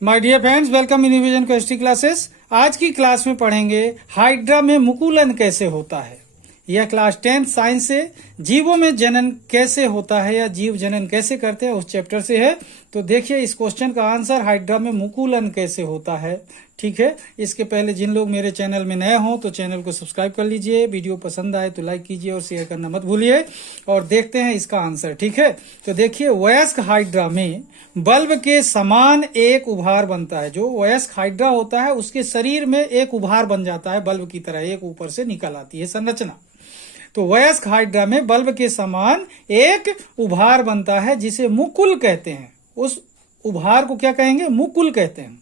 My dear friends, welcome in revision chemistry classes. आज की class में पढ़ेंगे हाइड्रा में मुकुलन कैसे होता है। यह क्लास 10th साइंस से जीवों में जनन कैसे होता है या जीव जनन कैसे करते हैं उस चैप्टर से है। तो देखिए इस क्वेश्चन का आंसर, हाइड्रा में मुकुलन कैसे होता है। ठीक है, इसके पहले जिन लोग मेरे चैनल में नए हों तो चैनल को सब्सक्राइब कर लीजिए, वीडियो पसंद आए तो लाइक कीजिए और शेयर करना मत भूलिए। और देखते हैं इसका आंसर। ठीक है, तो देखिए वयस्क हाइड्रा में बल्ब के समान एक उभार बनता है। जो वयस्क हाइड्रा होता है उसके शरीर में एक उभार बन जाता है, बल्ब की तरह एक ऊपर से निकल आती है संरचना। तो वयस्क हाइड्रा में बल्ब के समान एक उभार बनता है जिसे मुकुल कहते हैं। उस उभार को क्या कहेंगे? मुकुल कहते हैं।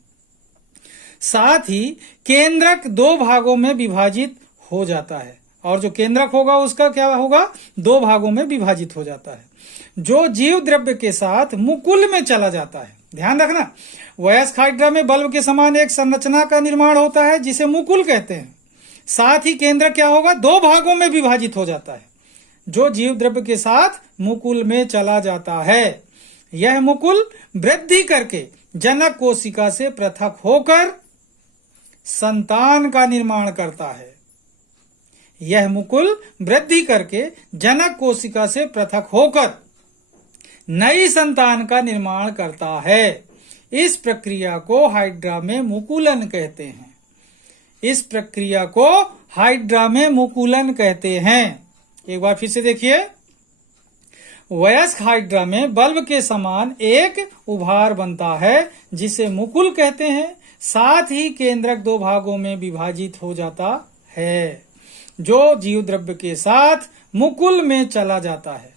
साथ ही केंद्रक दो भागों में विभाजित हो जाता है, और जो केंद्रक होगा उसका क्या होगा? दो भागों में विभाजित हो जाता है, जो जीव द्रव्य के साथ मुकुल में चला जाता है। ध्यान रखना, वयस्क हाइड्रा में बल्ब के समान एक संरचना का निर्माण होता है जिसे मुकुल कहते हैं। साथ ही केंद्रक क्या होगा? दो भागों में विभाजित हो जाता है, जो जीव द्रव्य के साथ मुकुल में चला जाता है। यह मुकुल वृद्धि करके जनक कोशिका से पृथक होकर संतान का निर्माण करता है। यह मुकुल वृद्धि करके जनक कोशिका से पृथक होकर नई संतान का निर्माण करता है। इस प्रक्रिया को हाइड्रा में मुकुलन कहते हैं। इस प्रक्रिया को हाइड्रा में मुकुलन कहते हैं। एक बार फिर से देखिए, वयस्क हाइड्रा में बल्ब के समान एक उभार बनता है जिसे मुकुल कहते हैं। साथ ही केंद्रक दो भागों में विभाजित हो जाता है, जो जीव द्रव्य के साथ मुकुल में चला जाता है।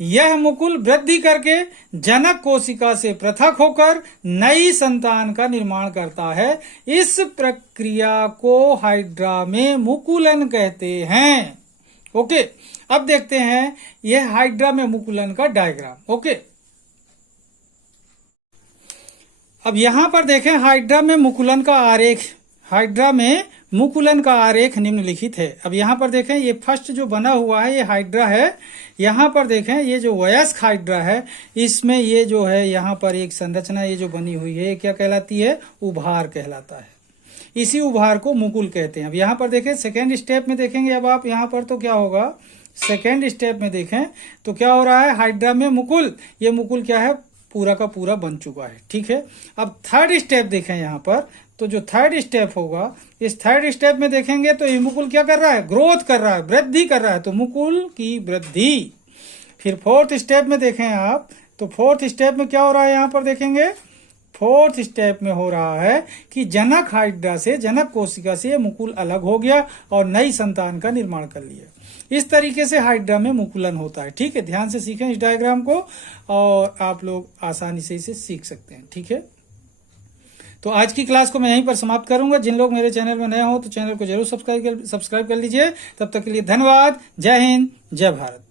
यह मुकुल वृद्धि करके जनक कोशिका से पृथक होकर नई संतान का निर्माण करता है। इस प्रक्रिया को हाइड्रा में मुकुलन कहते हैं। ओके, अब देखते हैं यह हाइड्रा में मुकुलन का डायग्राम। ओके, अब यहां पर देखें हाइड्रा में मुकुलन का आरेख। हाइड्रा में मुकुलन का आरेख निम्नलिखित है। अब यहाँ पर देखें, ये फर्स्ट जो बना हुआ है ये हाइड्रा है। यहाँ पर देखें ये जो वयस्क हाइड्रा है, इसमें ये जो है यहाँ पर एक संरचना ये जो बनी हुई है, ये क्या कहलाती है? उभार कहलाता है। इसी उभार को मुकुल कहते हैं। अब यहाँ पर देखें सेकेंड स्टेप में देखेंगे, अब आप यहाँ पर तो क्या होगा? सेकेंड स्टेप में देखें तो क्या हो रहा है? हाइड्रा में मुकुल, ये मुकुल क्या है? पूरा का पूरा बन चुका है। ठीक है, अब थर्ड स्टेप देखें यहाँ पर, तो जो थर्ड स्टेप होगा, इस थर्ड स्टेप में देखेंगे तो ये मुकुल क्या कर रहा है? ग्रोथ कर रहा है, वृद्धि कर रहा है, तो मुकुल की वृद्धि। फिर फोर्थ स्टेप में देखें आप, तो फोर्थ स्टेप में क्या हो रहा है? यहाँ पर देखेंगे फोर्थ स्टेप में हो रहा है कि जनक हाइड्रा से, जनक कोशिका से मुकुल अलग हो गया और नई संतान का निर्माण कर लिया। इस तरीके से हाइड्रा में मुकुलन होता है। ठीक है, ध्यान से सीखें इस डायग्राम को और आप लोग आसानी से इसे सीख सकते हैं। ठीक है, तो आज की क्लास को मैं यहीं पर समाप्त करूंगा। जिन लोग मेरे चैनल में नए हो तो चैनल को जरूर सब्सक्राइब कर लीजिए। तब तक के लिए धन्यवाद। जय हिंद, जय भारत।